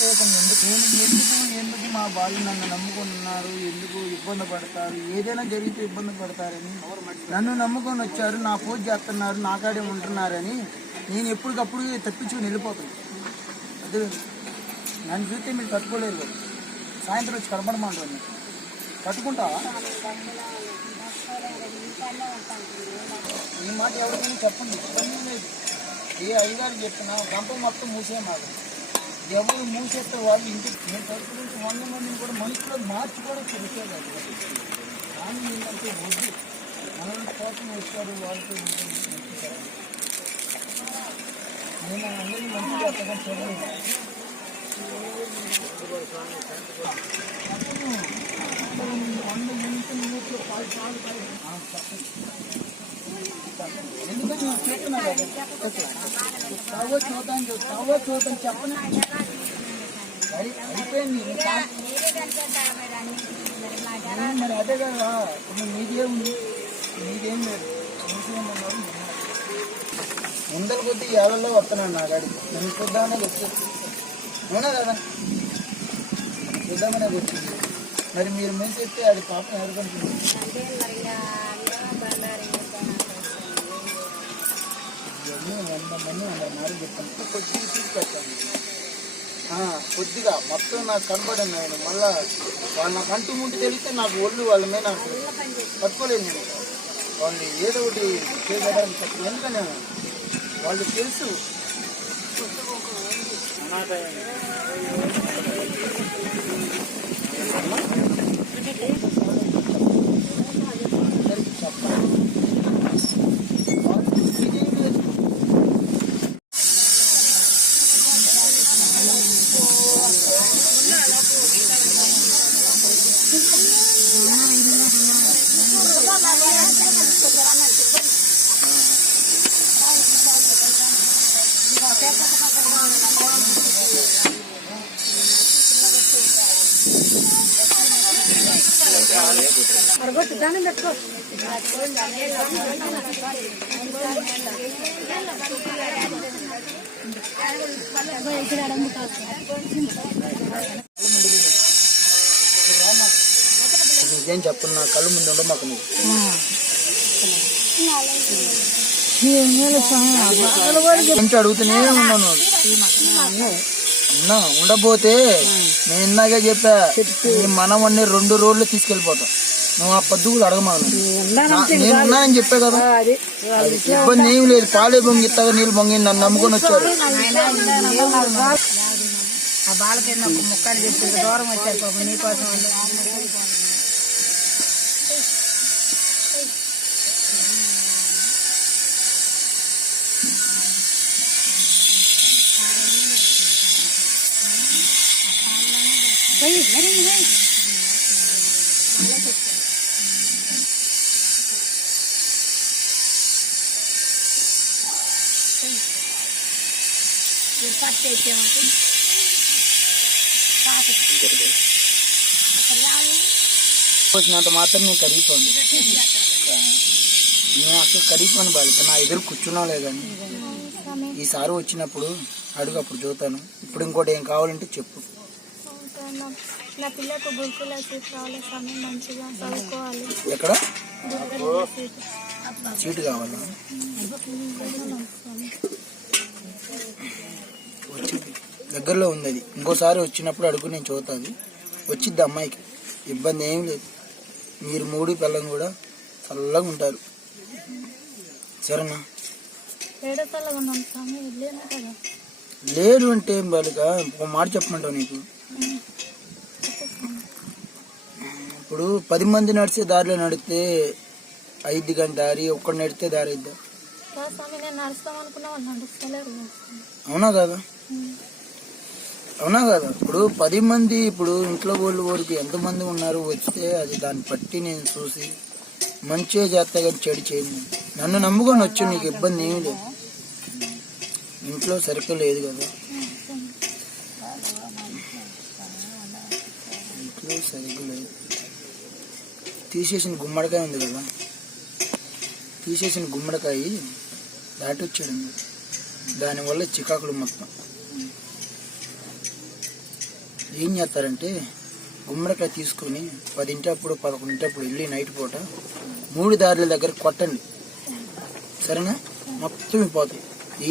చేయకుండా ఎందుకు? ఎందుకు? ఎందుకు మా వాళ్ళు నన్ను నమ్ముకున్నారు ఎందుకు ఇబ్బంది పడతారు? ఏదైనా జరిగితే ఇబ్బంది పడతారని నన్ను నమ్ముకొని వచ్చారు నా పూజ చేస్తున్నారు నా కాడే ఉంటున్నారని నేను ఎప్పటికప్పుడు తప్పించుకుని వెళ్ళిపోతాను. అదే నన్ను చూస్తే మీరు కట్టుకోలేరు సాయంత్రం వచ్చి కనపడమంటారు మీరు. కట్టుకుంటావా ఈ మాట ఎవరికైనా చెప్పండి. ఇబ్బంది లేదు. ఏ అయ్యగారు చెప్పినా గంప మొత్తం మూసేయమాట ఎవరు మూసేస్తే వాళ్ళు ఇంటికి నేను తరపు నుంచి వంద మందిని కూడా మనుషులు మార్చి కూడా తెలిసేది కానీ ఏంటంటే వద్దు. మనల్ని కోసం వచ్చారు వాళ్ళతో నేను అందరినీ మంచిగా అక్కడ చూడలేదు వంద యూనిట్ నూట్లో పాలు పాలు పాలు ఎందుకంటే నువ్వు చెప్తున్నా కదా తావో చూద్దాం తావో చూద్దాం చెప్పండి అయిపోయింది నువ్వు కా- ఏం మరి అదే కదా ఇప్పుడు నీదే ఉంది నీదేం లేదు నీదేమన్నారు ముందర కొద్ది యాభైలో వస్తున్నాను నా గాడి నేను చూద్దామనే వచ్చి అవునా కదా చూద్దామనే వచ్చింది మరి మీరు మేము చెప్తే అది పాపం ఎవరికంటుంది ఇవన్నీ వంద మంది వంద మాటలు చెప్తాను కొద్దిగా తీసుకొచ్చాను ఆ, కొద్దిగా మొత్తం నాకు కనబడండి నేను. మళ్ళా వాళ్ళు నాకు అంటు ముందు తెలిస్తే నాకు ఒళ్ళు వాళ్ళ మీద నాకు పట్టుకోలేదు నేను. వాళ్ళు ఏదో ఒకటి చేయడానికి తక్కువ. ఎందుకని? వాళ్ళు తెలుసు. అనాథ నిజం చెప్పు నా కళ్ళు ముందు ఉండ మాకు నువ్వు అడుగుతూనే ఉన్నాను ఉన్నా ఉండబోతే నేను ఇందాకే చెప్పా ఈ మనవన్నీ రెండు రోజులు తీసుకెళ్ళిపోతా. నువ్వు ఆ పద్దు కూడా అడగమాను నేను ఉన్నానని చెప్పా కదా. అది. ఇబ్బంది ఏం లేదు. పాలే పొంగిస్తాగా నీళ్ళు పొంగి నన్ను నమ్ముకొని వచ్చారు. ఆ ముక్కని చెప్పి దూరం వచ్చారు పాపం నీకోసం వచ్చినంత మాత్రం నేను కరిగిపోను. నేను అసలు కరిగిపోను బాలిక నా ఎదురు కూర్చున్నాలే కానీ ఈసారి వచ్చినప్పుడు అడుగు అప్పుడు చూతాను. ఇప్పుడు ఇంకోటి ఏం కావాలంటే చెప్పు. నా పిల్లకు గురుకుల సీట్ కావాలి సమయం మంచిగా చదువుకోవాలి. ఎక్కడ? సీట్. సీటు కావాలా? వచ్చింది. దగ్గరలో ఉంది అది ఇంకోసారి వచ్చినప్పుడు అడుగు నేను చూతాది వచ్చిద్ది అమ్మాయికి. ఇబ్బంది ఏం లేదు. మీరు మూడు పిల్లం కూడా చల్లగా ఉంటారు. సరేనా? స్వామి లేడు అంటే ఏం బాలిక ఒక మాట చెప్పమంటావు నీకు. ఇప్పుడు పది మంది నడిచే దారిలో నడిస్తే ఐదు గంట దారి ఒక్కడు నడిస్తే దారి అయిద్దా. అవునా కదా. అవునా కదా? ఇప్పుడు పది మంది ఇప్పుడు ఇంట్లో వాళ్ళు ఊరికి ఎంతమంది ఉన్నారు వస్తే అది దాన్ని బట్టి నేను చూసి మంచిగా చేస్తా కానీ చెడు చేయను నన్ను నమ్ముకొని వచ్చి నీకు ఇబ్బంది ఏమీ లేదు. ఇంట్లో సరిగ్గా లేదు కదా. ఇంట్లో సరిగ్గా లేదు తీసేసిన గుమ్మడికాయ ఉంది కదా. తీసేసిన గుమ్మడికాయ దాటి వచ్చాడు దానివల్ల చికాకులు మొత్తం. ఏం చేస్తారంటే గుమ్మడికాయ తీసుకొని పదింటప్పుడు పదకొండింటప్పుడు వెళ్ళి నైట్ పూట మూడు దారుల దగ్గర కొట్టండి. సరేనా? మొత్తం పోతాయి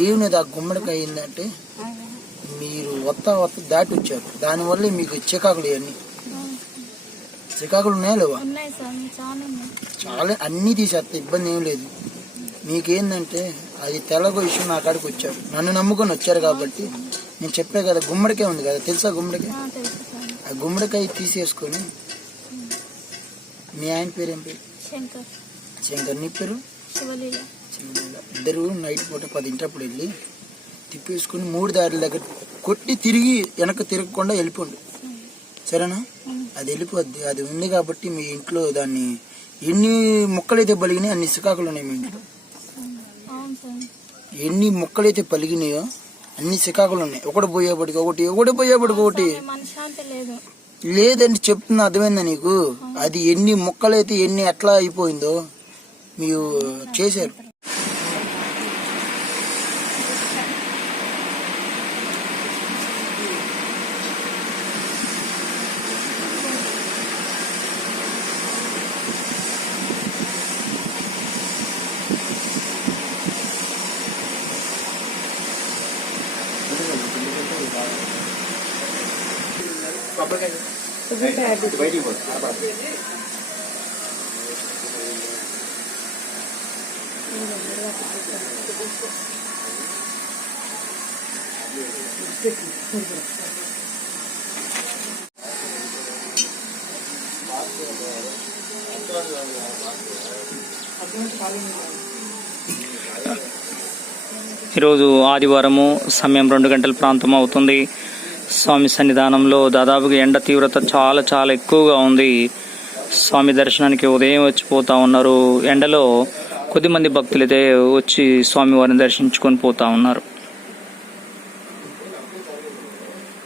ఏమి ఆ గుమ్మడికాయ ఏంటంటే మీరు వత్త వత్త దాటి వచ్చారు. దానివల్ల మీకు చికాకులు ఇవన్నీ. చికాకులు ఉన్నాయా లేవా? చాలా అన్నీ తీసేస్తా ఇబ్బంది ఏం లేదు. మీకేందంటే అది తెలగ విషయం నా కాడికి వచ్చారు. నన్ను నమ్ముకొని వచ్చారు కాబట్టి నేను చెప్పే కదా గుమ్మడికాయ ఉంది కదా తెలుసా గుమ్మడికాయ? ఆ, గుమ్మడికాయ తీసేసుకొని మీ ఆయన పేరు ఏం పేరు? శంకర్. నీ పేరు. ఇద్దరు నైట్ పూట పదింటప్పుడు వెళ్ళి తిప్పేసుకుని మూడు దారుల దగ్గర కొట్టి తిరిగి వెనక్కి తిరగకుండా వెళ్ళిపోండి. సరేనా? అది వెళ్ళిపోద్ది. అది ఉంది కాబట్టి మీ ఇంట్లో దాన్ని ఎన్ని మొక్కలైతే పలిగినాయి అన్ని సికాకులు ఉన్నాయి మీ ఇంట్లో. ఎన్ని మొక్కలైతే పలిగినాయో అన్ని సికాకులు ఉన్నాయి. ఒకటి పోయేపటికి ఒకటి ఒకటి పోయేపటికి ఒకటి. మనశ్శాంతి లేదు. లేదండి చెప్తున్నా అర్థమైందా నీకు? అది ఎన్ని మొక్కలైతే ఎన్ని ఎట్లా అయిపోయిందో మీరు చేశారు. ఈరోజు ఆదివారము సమయం రెండు గంటల ప్రాంతం అవుతుంది. స్వామి సన్నిధానంలో దాదాపుగా ఎండ తీవ్రత చాలా చాలా ఎక్కువగా ఉంది. స్వామి దర్శనానికి ఉదయం వచ్చిపోతా ఉన్నారు. ఎండలో కొద్దిమంది భక్తులైతే వచ్చి స్వామి వారిని దర్శించుకొని పోతా ఉన్నారు.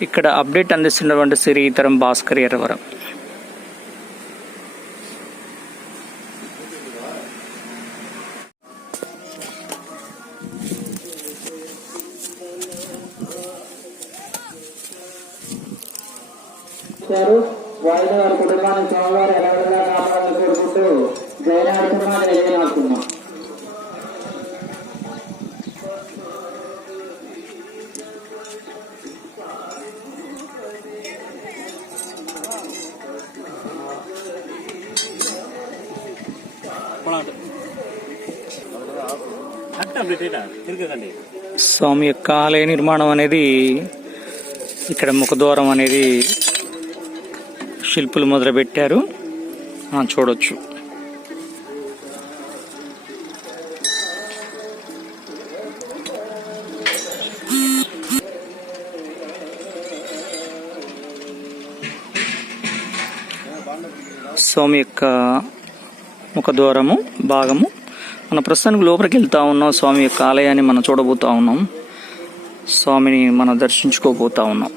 ఇక్కడ అప్డేట్ అందిస్తున్నటువంటి శ్రీ భాస్కర్ ఎరవరం ఎర్రవరం వాయిదా వారి కుటుంబాన్ని స్వామివారి ఎలాగలా కాపాడాలని కోరుకుంటూ జయనాడుతున్నా జయనాడుతున్నా స్వామి యొక్క ఆలయ నిర్మాణం అనేది ఇక్కడ ముఖద్వారం అనేది శిల్పులు మొదలుపెట్టారు. చూడొచ్చు. స్వామి యొక్క ముఖద్వారము భాగము. మన ప్రస్తుతానికి లోపలికి వెళ్తా ఉన్నాం. స్వామి యొక్క ఆలయాన్ని మనం చూడబోతా ఉన్నాం. స్వామిని మనం దర్శించుకోబోతా ఉన్నాం.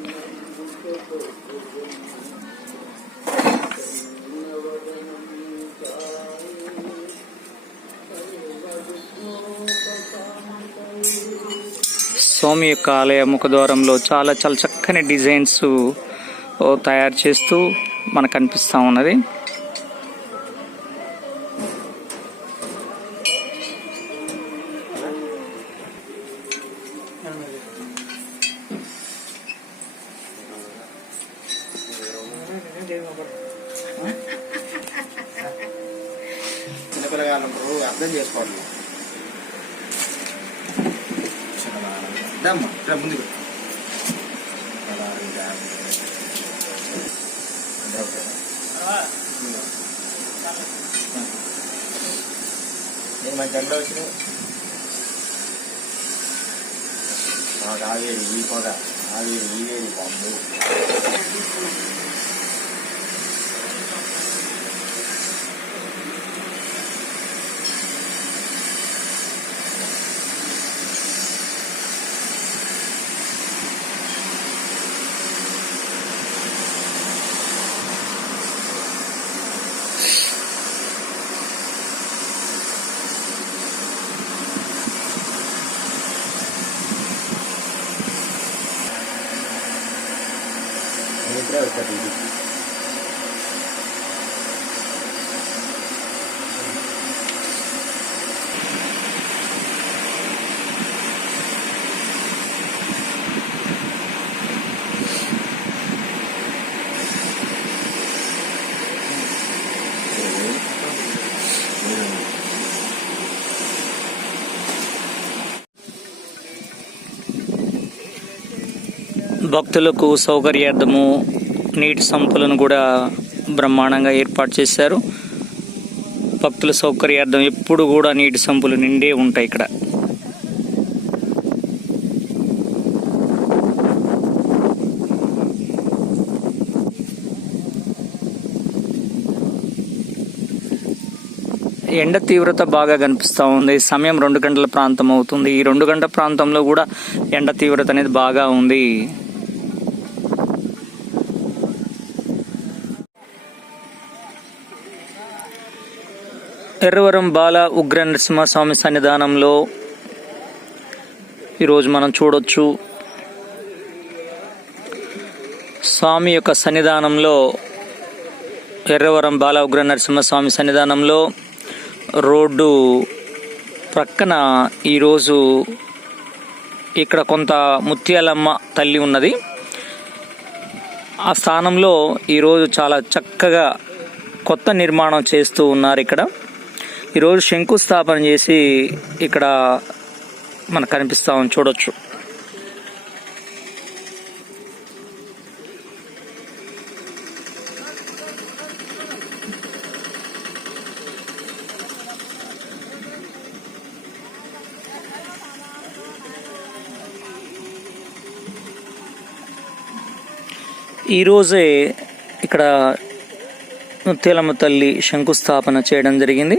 స్వామి యొక్క ఆలయ ముఖద్వారంలో చాలా చాలా చక్కని డిజైన్స్ తయారు చేస్తూ మనకు కనిపిస్తూ ఉన్నది. అర్థం చేసుకోవాలి. దమ్మా ఇలా ముందుకు అలా ఇలా. నేను మంచి ఎండ వచ్చినాయి నాకు ఆవేరు ఈ పొగ. ఆవేరు ఈ వేరు బాబు. భక్తులకు సౌకర్యార్థము నీటి సంపులను కూడా బ్రహ్మాండంగా ఏర్పాటు చేశారు. భక్తుల సౌకర్యార్థం ఎప్పుడు కూడా నీటి సంపులు నిండే ఉంటాయి ఇక్కడ. ఎండ తీవ్రత బాగా కనిపిస్తూ ఉంది. సమయం రెండు గంటల ప్రాంతం అవుతుంది. ఈ రెండు గంటల ప్రాంతంలో కూడా ఎండ తీవ్రత అనేది బాగా ఉంది. ఎర్రవరం బాల ఉగ్ర నరసింహస్వామి సన్నిధానంలో ఈరోజు మనం చూడొచ్చు. స్వామి యొక్క సన్నిధానంలో ఎర్రవరం బాల ఉగ్ర నరసింహస్వామి సన్నిధానంలో రోడ్డు ప్రక్కన ఈరోజు ఇక్కడ కొంత ముత్యాలమ్మ తల్లి ఉన్నది. ఆ స్థానంలో ఈరోజు చాలా చక్కగా కొత్త నిర్మాణం చేస్తూ ఉన్నారు ఇక్కడ. ఈరోజు శంకుస్థాపన చేసి ఇక్కడ మనకు కనిపిస్తామని చూడొచ్చు. ఈరోజే ఇక్కడ ముత్యాలమ్మ తల్లి శంకుస్థాపన చేయడం జరిగింది.